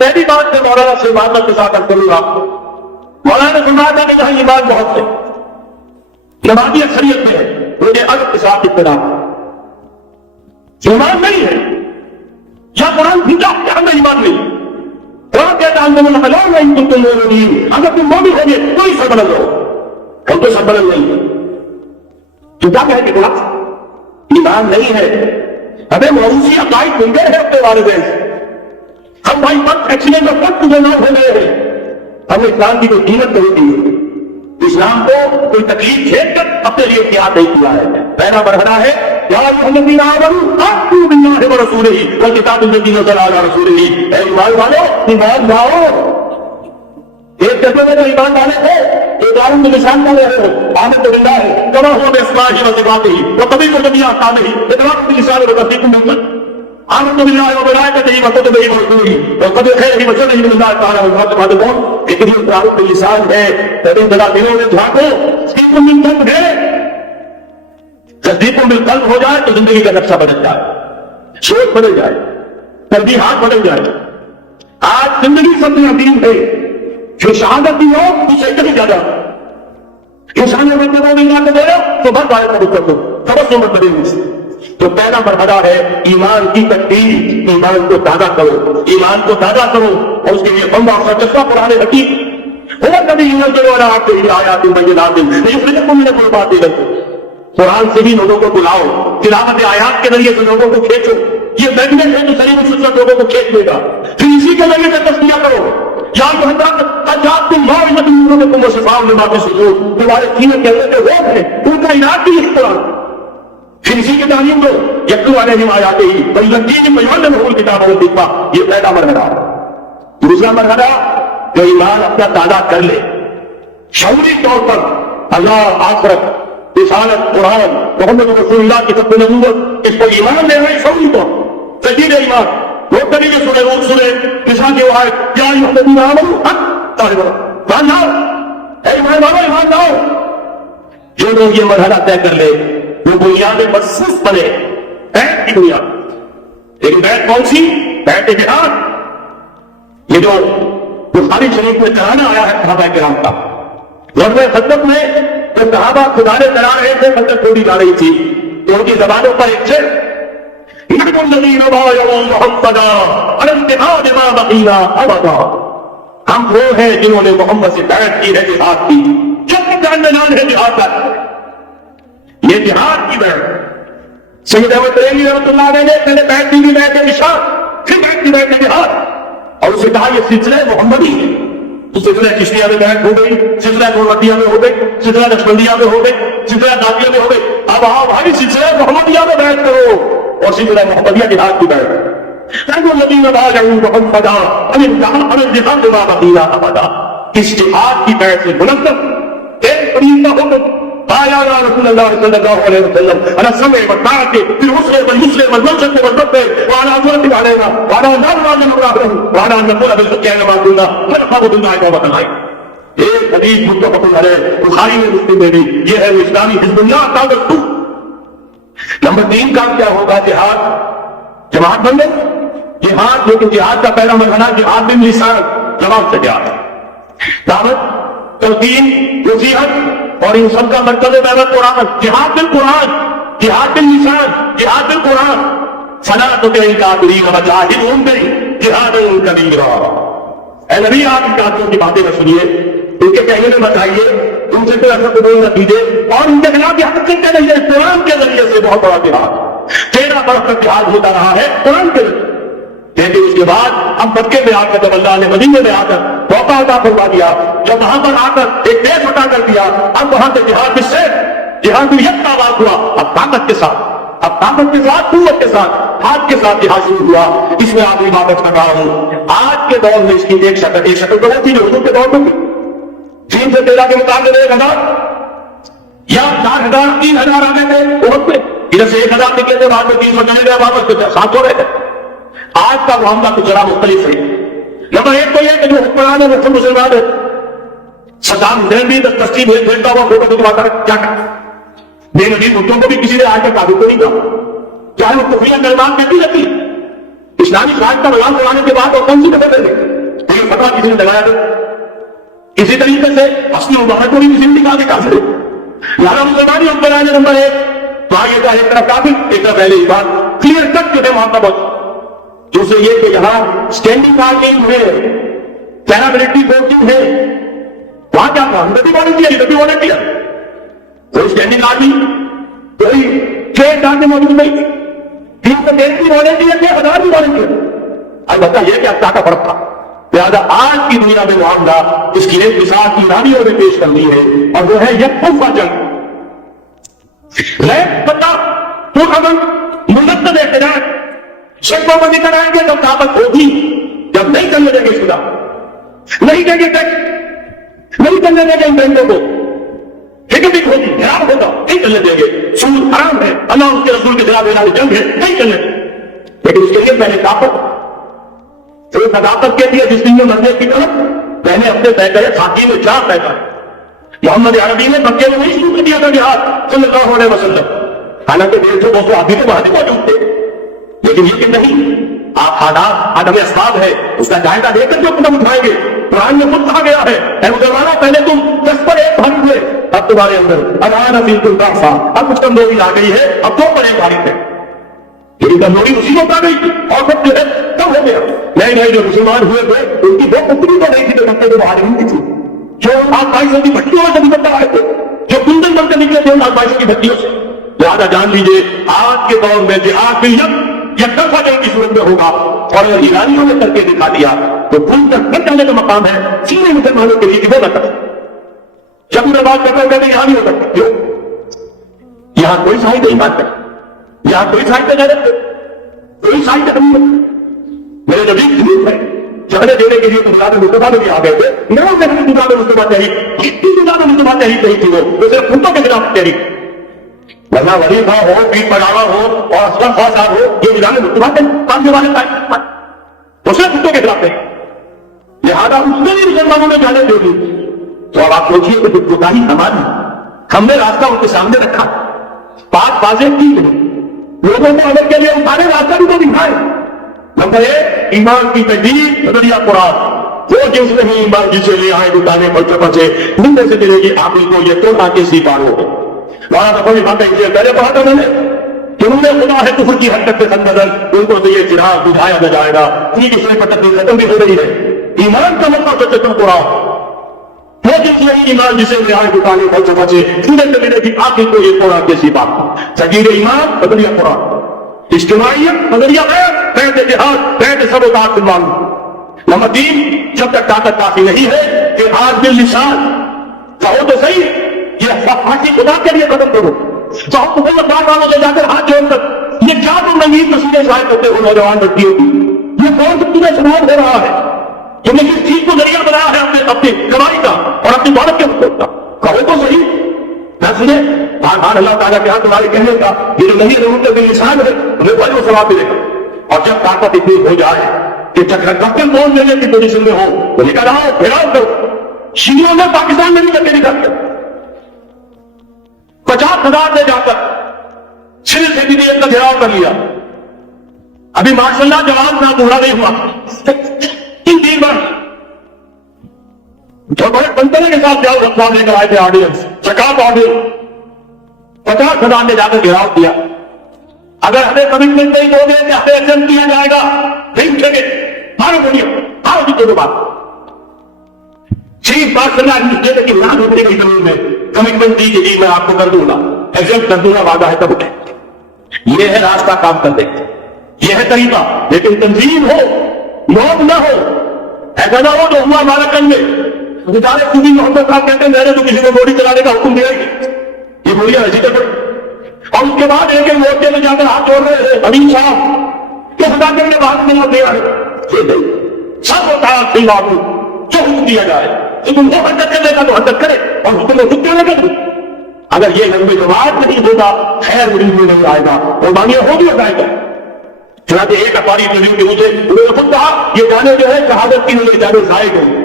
پہلی بات میں مولانا سلمان کے ساتھ عرض کروں آپ کو، مولانا فرماتا ہے کہ جہاں ایمان بہت ہے، نمازی اکثریت میں ہے، مجھے عدد کے ساتھ اختلاف ایمان نہیں ہے، یا قرآن بھیجا کہ ہمیں ایمان نہیں، قرآن کہتا ہے اگر تم مومن ہو گے تو ہی سربلند ہو، ہم تو سربلند نہیں ہے، تو کیا کہے کہ ایمان نہیں ہے، ہمیں موروثی عقائد مل گئے ہیں اپنے والدین سے، ہم بھائی وقت ایکسیڈنٹ اور وقت گزرنا ہو گئے ہیں، ہمیں اسلام کی کوئی قیمت نہیں دی، اسلام کو کوئی تکلیف جھیل کر اپنے لیے اختیار نہیں کیا ہے۔ پہلا مرحلہ ہے یا ایھا الذین آمنوا آمنوا باللہ ورسولہ والکتاب الذی نزل علی رسولہ، اے ایمان والو ایمان لاؤ۔ ایک جگہ میں تو ایمان والے تھے، ایک عالم میں نشان والے ہیں، آمنت باللہ کما هو باسمائہ وصفاتہ وقبلت جمیع احکامہ اقرار باللسان وتصدیق بالقلب، آمنت باللہ وملائکتہ وکتبہ ورسلہ وقدر خیرہ وشرہ من اللہ تعالی وصفاتہ، لیکن یہ اقرار باللسان ہے، تبھی ذرا دلوں میں جھانکو، تصدیق بالقلب ہے، تصدیق بالقلب ہو جائے تو زندگی کا نقشہ بدل جائے، سوچ بدل جائے، ترجیحات بدل جائے۔ آج زندگی سب سے عظیم ہے، جو شہادت دی ہو اسے کہیں زیادہ، انسان اگر تمہیں اللہ کو دے رہا تو بس آئے مدد کر دو، تبسم مت کرے مجھ سے۔ تو پہلا مرحلہ ہے ایمان کی تکمیل، ایمان کو تازہ کرو، ایمان کو تازہ کرو، اور اس کے لیے بمبا اور چشمہ قرآن حکیم هو الذی ينزل علی عبدہ آیات بینات لیخرجکم من الظلمات الى النور، قرآن سے ہی لوگوں کو بلاؤ، تلاوت آیات کے ذریعے سے لوگوں کو کھینچو، یہ میگنیٹ ہے جو سلیم الفطرت لوگوں کو کھینچ لے گا، پھر اسی کے ذریعے سے تسلیہ کرو، یا تمہارے سینے کے اندر جو روگ ہے ان کا علاج بھی اس طرح، پھر اسی کی تعلیم دو، یتلو علیہم آیاتہ ویزکیہم ویعلمہم الکتاب والحکمہ، یہ پہلا مرحلہ۔ دوسرا مرحلہ جو ایمان اپنا تازہ کر لے شعوری طور پر، اللہ آخرت رسالت قرآن محمد رسول اللہ کی ختم نبوت، اس کو ایمان لے رہے شعوری طور تجدید ایمان، وہ طریقے سنے وہ سنے مثال کے آئے یا ایھا الذین آمنوا ایمان لاؤ، اے ایمان لاؤ، ایمان لاؤ۔ جو لوگ یہ مرحلہ طے کر لے وہ بنیاد مخصوص بنے، بیت کی بنیاد، لیکن بیت کون سی؟ بیت جہاد، یہ جو بخاری شریف میں ترانہ آیا ہے صحابہ کرام کا، غزوہ خندق میں جو صحابہ خدا نے کرا رہے تھے، خندق ٹوٹی جا رہی تھی، تو ان کی زبانوں پر ایک شعر نحن الذین بایعوا محمدا علی الجہاد ما بقینا ابدا، ہم وہ ہیں جنہوں نے محمد سے بیعت کی ہے جہاد کی، جب تک جان میں نام ہے جہاد کا، یہ جہاد کی بیعت۔ سید احمد بریلوی رحمۃ اللہ علیہ نے پہلے بیعت کی بیعت ارشاد، پھر بیعت کی بیعت جہاد، اور اسے کہا یہ سلسلہ محمدی ہے۔ تو سلسلہ چشتیہ میں بیعت ہو گئی، سلسلہ گولبتیہ میں ہو گئی، سلسلہ نقشبندیہ میں ہو گئی، سلسلہ قادریہ میں ہو گئی، اب آؤ بھائی سلسلہ محمدیہ میں بیعت کرو، اور سلسلہ محمدیہ جہاد کی بیعت۔ نحن الذین بایعوا محمدا علی الجہاد ما بقینا ابدا، اس جہاد کی بیعت سے منظم ایک قریب کا حکم آیا رسول اللہ صلی اللہ علیہ وسلم علی السمع والطاعۃ فی العسر والیسر والمنشط والمکر وعلی امرۃ علینا وعلی نار نبرہ وعلی ان نقول بالحق انما كنا نخاف بالله يوم القیامۃ۔ ایک حدیث متفق علیہ بخاری میں مسلم میں بھی، یہ ہے اسلامی حزب اللہ طاقت 2۔ نمبر 3 کام کیا ہوگا؟ جہاد، جماعت بن گئی جہاد، لیکن جہاد کا پہلا مرحلہ جہاد باللسان، زبان سے جہاد، دعوت، تلقین، نصیحت، اور ان سب کا مرکز دعوت قرآن، جہاد بالقرآن، جہاد باللسان، جہاد بالقرآن، فلا تطع الکافرین وجاہدہم بہ جہادا کبیرا۔ اے نبی آپ ان کافروں کی باتیں نہ سنیے، ان کے کہنے میں بتائیے، ان سے کوئی اثر قبول نہ کیجیے، اور ان کے خلاف یہ حق کے ذریعے قرآن کے ذریعے سے بہت بڑا جہاد، 13 برس تک جہاد ہوتا رہا ہے قرآن کے ذریعے۔ لیکن اس کے بعد اب مکے میں آ کر جب اللہ نے مدینے میں آ کر موقع عطا فرما دیا، جب وہاں پر آ کر ایک دیش عطا کر دیا، اب وہاں سے جہاد سے جہاد بھی یک آباد ہوا، اب طاقت کے ساتھ، اب طاقت کے ساتھ، قوت کے ساتھ، ہاتھ کے ساتھ جہاد شروع ہوا۔ اس میں آپ عبادت کر رہا ہوں، آج کے دور میں اس کی ایک شکل تو ہوتی جو حضور کے دور میں تھی، 3 سے 13 کے مقابلے 1000 یا 4000 3000 آ گئے تھے وقت میں، ادھر سے 1000 نکلے تھے، بعد میں 300 چلے گئے، واپس 700 رہے تھے۔ آج کا معاملہ کچھ ذرا مختلف ہے۔ نمبر 1 تو یہ کہ جو حکمران ہے وہ مسلمان ہے، صدام حسین بھی تسلیم ہوئے بھیجتا ہوا فوٹو کھنچواتا ہے، کیا کرتا بے نظیر ملکوں کو بھی کسی نے آج تک قابو کو نہیں کیا، چاہے وہ کفریہ کلمات میں بھی رکھی، اسلامی قائد کا بیان کرانے کے بعد اور کون سی دفعہ دے دیں۔ دھاگا کسی نے لگایا تھا. اسی طریقے سے اصلی مبارک کو بھی کسی نے نکال کے کافر ہے. یہاں مسلمانی حکم آنے نمبر 1 تو آگے کا ایک طرف کافر ایک طرف پہلے ہی بات کلیئر کٹ جو ہے وہاں کا بہت. دوسرے یہ کہ یہاں اسٹینڈنگ آرمی ہے, پیراملٹری فورسز ہے, وہاں کیا کہا نبی والنٹیئر کوئی اسٹینڈنگ آرمی کوئی ٹرینڈ آرمی موجود نہیں تھی. 333 والنٹیئر تھے, 1000 بھی والنٹیئر. البتہ یہ کہ اب کا فرق تھا. لہٰذا آج کی دنیا میں معاملہ اس کی ایک مثال ایرانیوں نے پیش کر دی ہے اور وہ ہے یکفہ جنگ. بندہ پرامن منظم احتجاج شکوں میں نکل آئیں گے جب طاقت ہوگی, جب نہیں کرنے دیں گے خدا, نہیں دیں گے ٹیکس, نہیں کرنے دیں گے ان بینکوں کو, ہکمک ہوگی خراب ہوگا, نہیں کرنے دیں گے. سود حرام ہے, اللہ اس کے رسول کے خلاف اعلان جنگ ہے, نہیں کرنے دیں. لیکن اس کے لیے پہلے طاقت, صرف صداقت کے لیے جس دن میں مرنے کی طرف پہلے اپنے طے کرے. خاکی میں 4 طے کرے. محمد عربی نے مکے میں نہیں شروع کر دیا تھا جہاد صلی اللہ علیہ وسلم, حالانکہ 150 آدمی تو وہاں موجود تھے. لیکن یہ کہ نہیں, آپ حالات عدم اسباب ہے, اس کا جائزہ لے کر جو قدم اٹھائیں گے. قرآن میں خود کہا گیا ہے اے مسلمانوں پہلے تم 10 پر 1 بھاری ہوئے, اب تمہارے اندر اذان فیکم ضعفا, اب کچھ کمزوری آ گئی ہے, اب 2 پر 1 بھاری ہے. لیکن کمزوری اسی وقت آ گئی اور سب جو ہے کم ہو گیا. نئے جو مسلمان ہوئے تھے ان کی 2 پتلی تو نہیں تھی جو مکے کے باہر نہیں تھی, جو 2200 کی بھٹیوں سے نکل کر آئے تھے, جو کندن بن کر نکلے تھے 2200 کی بھٹیوں سے. لہٰذا جان لیجیے آج کے دور میں جہاد بھی یک طرفہ جنگ کی صورت میں ہوگا. اور اگر ایرانیوں نے کر کے دکھا دیا تو پھول تک بچ جانے کا مقام ہے سینے مسلمانوں کے لیے کہ وہ نہ کرے. جب میں بات کر رہے ہیں یہاں نہیں ہو سکتے. کیوں؟ یہاں کوئی صحیح نہیں بات کرے, یہاں کوئی صحیح نہیں رکھتے, کوئی صحیح نہیں. میرے نبی ضرور ہے جھگڑے دینے کے لیے گجرات مصطفیٰ میں بھی آ گئے تھے. میرے سے گجرات مصطفیٰ تحریک, اتنی گجرات مصطفیٰ تحریک نہیں تھی, وہ صرف خطوں کے خلاف تحریک. ورنہ وظیفہ ہو, پیر پڑھاوا ہو اور اسلم خواص ہو, یہ گجرات مصطفیٰ کے کام کے والے پائے, وہ صرف خطوں کے خلاف تحریک. لہٰذا اس میں بھی مسلمانوں نے جانے دے دی. تو اب آپ سوچیے کہ کوتاہی ہماری, ہم نے راستہ ان کے سامنے رکھا, بات واضح کی نہیں, لوگوں کو عمل کے لیے ہمارے راستہ بھی تو دکھائے. نمبر 1 ایمان کی تجدید نظریہ قرآن, وہ جس نہیں ایمان جسے لے آئے گانے پڑھتے پڑھتے ملنے سے ملے گی آپ کو یہ تو آ کے سیپار ہو. وہاں دفعہ بھی بات ہے پہلے پڑھا تھا میں نے کہ انہوں نے خدا ہے کفر کی حرکت سے بدل, ان کو تو یہ چراغ بجھایا نہ جائے گا. ان کی سوئی پر تکلیف ختم بھی ہو رہی ہے. ایمان کا مطلب سچے تم قرآن, وہ جس نہیں ایمان جسے لے آئے گانے پڑھتے پڑھتے ملنے سے ملے گی آپ کو یہ تو آ کے سیپار. تغییر ایمان نظریہ قرآن, اجتماعیت نظریہ بیعت جہاد, بیعت سب و طاعت المعروف. نمبر 3 جب تک طاقت کافی نہیں ہے کہ آج باللسان کہو تو صحیح, یہ پھانسی خدا کے لیے ختم کرو. کہو تو صحیح بار والوں سے جا کر ہاتھ جوڑ کر یہ کیا تم ننگین تصویریں ظاہر کرتے ہو نوجوان بچیوں کی, یہ کون سا تمہیں سماج ہو رہا ہے, تم نے کس چیز کو ذریعہ بنایا ہے اپنی کمائی کا اور اپنی دولت کے حقوق کا. کہو تو صحیح. نہ سنے بار اللہ تعالیٰ کے ہاں تمہارے کہنے کا یہ جو نہیں ضرورت ہے انسان ہے انہیں بڑے وہ ثواب ملے گا. اور جب طاقت اتنی ہو جائے کہ چکر کون لینے کی پوزیشن میں ہو تو نکل آؤ, پھیلاؤ کرو. شیعوں نے پاکستان میں نہیں کر کے دکھا 50,000 نے جا کر صرف سے بھی کا گھیراؤ کر لیا. ابھی ماشاء اللہ جواب نہ پورا نہیں ہوا, 3 بار جو بڑے بندرے کے ساتھ جاؤ رکھوا لے کر آئے تھے آڈینس چکاپ آڈینس, 50,000 نے جا کر گھیراؤ کیا. اگر ہمیں کمٹمنٹ نہیں دو گے کہ ہمیں ایکشن کیا جائے گا نہیں اٹھیں گے. مارو بولیے آؤ جی دو بات چیف بات کرنا کہ نہ ڈھونڈنے کی زمین میں کمٹمنٹ دی کہ جی میں آپ کو کر دوں گا, ایکسپٹ کر دوں گا, وعدہ ہے تب اٹھے. یہ ہے راستہ کام کرنے, یہ ہے طریقہ. لیکن تنظیم ہو, موت نہ ہو, ایسا نہ ہو جو ہوا ہمارا کل میں بیچارے خودی محمد صاحب کہتے ہیں میں نے تو کسی کو گولی چلانے کا حکم دیا ہی, یہ گولیاں ایسی تک. اور اس کے بعد ایک مورچے میں جا کر ہاتھ جوڑ رہے ہیں امین صاحب کہ خدا کے بعد میں نہ دیا ہے, سب ہوتا ہے جو حکم دیا جائے تو تم کو حرکت کرنے کا تو حرکت کرے اور حکم کو خود کرنے کا دو. اگر یہ لمبی جماعت نہیں ہوگا خیر مریض میں نہیں آئے گا, قربانیاں ہوگی اور جائے گا. چنانچہ ایک اخباری انٹرویو کے مجھے انہوں نے خود کہا یہ جانے جو ہے شہادت کی نہیں جانے ضائع گئے.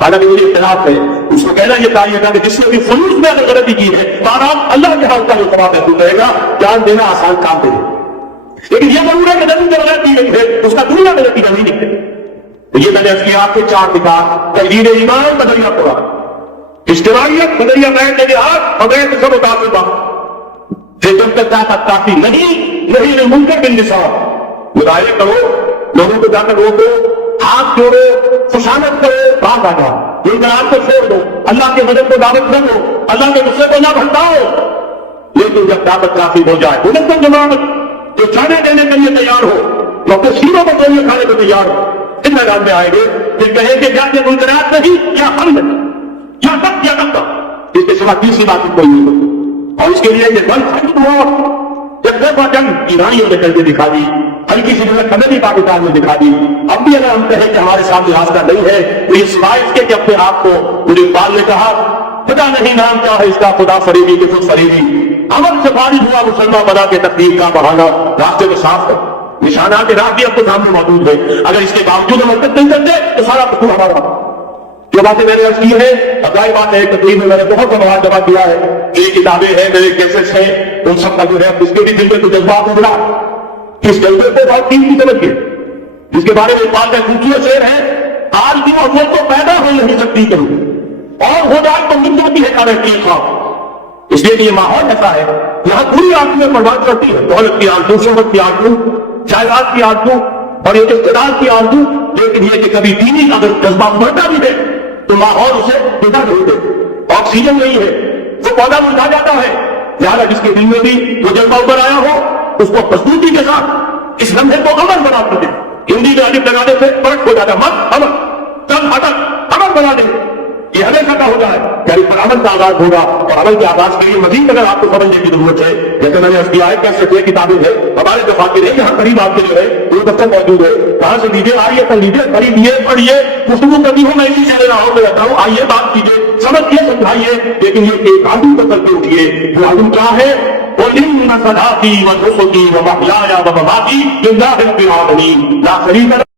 حالانکہ مجھے اختلاف ہے, اس کو کہنا یہ چاہیے تھا کہ جس نے بھی فلوس میں اگر غلطی کی ہے آرام اللہ کے حال کا جو ثواب محفوظ رہے گا, جان دینا آسان کام نہیں. لیکن یہ ضرور ہے کہ نبی جو غلطی ہے اس کا دنیا میں نتیجہ نہیں نکلے. یہ میں نے اس کی آپ کے 4 نکات: تجدید ایمان، بدریہ قرآن، اجتماعیت، بدریہ غیر نگہات، غیر سب متعلقہ. پھر جب تک طاقت کافی نہیں منکر بالنساب، مظاہرے کرو، لوگوں کو جا کر روکو، ہاتھ جوڑو، خوشامد کرو، بات آ جاؤ، منکرات کو چھوڑ دو، اللہ کے غضب کو دعوت نہ دو، اللہ کے غصے کو نہ بھڑکاؤ. لیکن جب طاقت کافی ہو جائے، منظم جماعت جو جانے دینے کے لیے تیار ہو، تو اپنے سینوں کو گولیاں کھانے کو تیار ہو، اس میدان میں آئیں گے. پھر کہیں کہ کیا یہ منکرات نہیں، کیا حل ہے، کیا سب کیا کرتا. اس کے سوا تیسری بات کوئی نہیں ہو. اور اس کے لیے یہ جنگ خرید ہوا، جب دفعہ جنگ ایرانیوں نے کر کے دکھا دی، ہلکی سی جگہ کبھی بھی پاکستان میں دکھا دی. اب بھی اگر ہم کہیں کہ ہمارے سامنے راستہ نہیں ہے تو یہ سوائے اس کے کہ اپنے آپ کو مجھے اقبال نے کہا خدا نہیں نام کیا ہے اس کا، خدا فریبی کہ خود فریبی. عمل سے خارج ہوا مسلمان بنا کے تقدیر کا بہانا، راستے کو صاف کر. نشانات راہ بھی اب تو سامنے موجود ہے، اگر اس کے باوجود ہم حرکت نہیں کرتے تو سارا قصور ہمارا. جو باتیں میں نے عرض کی ہیں، ظاہر بات ہے تقریر میں میں نے بہت سوال جمع کیا ہے. یہ کتابیں ہیں، میرے کیسٹس ہیں، ان سب کا جو ہے اس کے بھی دل میں تو جذبات ابھرا. اس جذبے کو بہت قیمتی سمجھیے، جس کے بارے میں اقبال کا خوبصورت شعر ہے: آج کی افضل تو پیدا ہو نہیں سکتی کروں، اور ہو جائے تو مل جاتی ہے کارے کی خواب. اس لیے کہ یہ ماحول ایسا ہے یہاں پوری آدمی میں پرواز کرتی ہے، دولت کی آرزو، شہرت کی آرزو، جائیداد کی آرزو اور یہ اقتدار کی آرزو. لیکن یہ کہ کبھی دینی اگر جذبہ ابھرتا بھی ہے تو ماحول اسے پیدا نہیں دے، آکسیجن نہیں ہے، وہ پودا مرجھا جاتا ہے. لہٰذا جس کے دل میں بھی وہ جذبہ ابھر آیا ہو اس کو مضبوطی کے ساتھ اس لمحے کو عمل بنا کر دے. ہندی میں الف لگانے سے فرق ہو جاتا ہے، مت عمل، چل ہٹک، عمل بنا دے. یہ ہمیشہ کا ہو جائے کہ پر عمل کا آغاز ہوگا. اور عمل کے آغاز کے لیے مزید اگر آپ کو سمجھنے کی ضرورت ہے، جیسے میں نے عرض کیا ہے کیسے یہ کتابیں ہیں ہمارے دفاتر ہیں یہاں قریب آپ کے جو ہے وہ دفتر موجود ہے، کہاں سے لیجیے، آئیے کر لیجیے، خریدیے، پڑھیے، گفتگو کرنی ہو، میں اسی سے رہا ہوں، میں رہتا ہوں، آئیے بات کیجیے، سمجھیے، سمجھائیے. لیکن یہ ایک عالم کو کر کے اٹھیے. وہ عالم کیا ہے؟ وَإِنَّ صَلَاتِي وَنُسُكِي وَمَحْيَايَ وَمَمَاتِي لِلَّهِ رَبِّ الْعَالَمِينَ لا شریک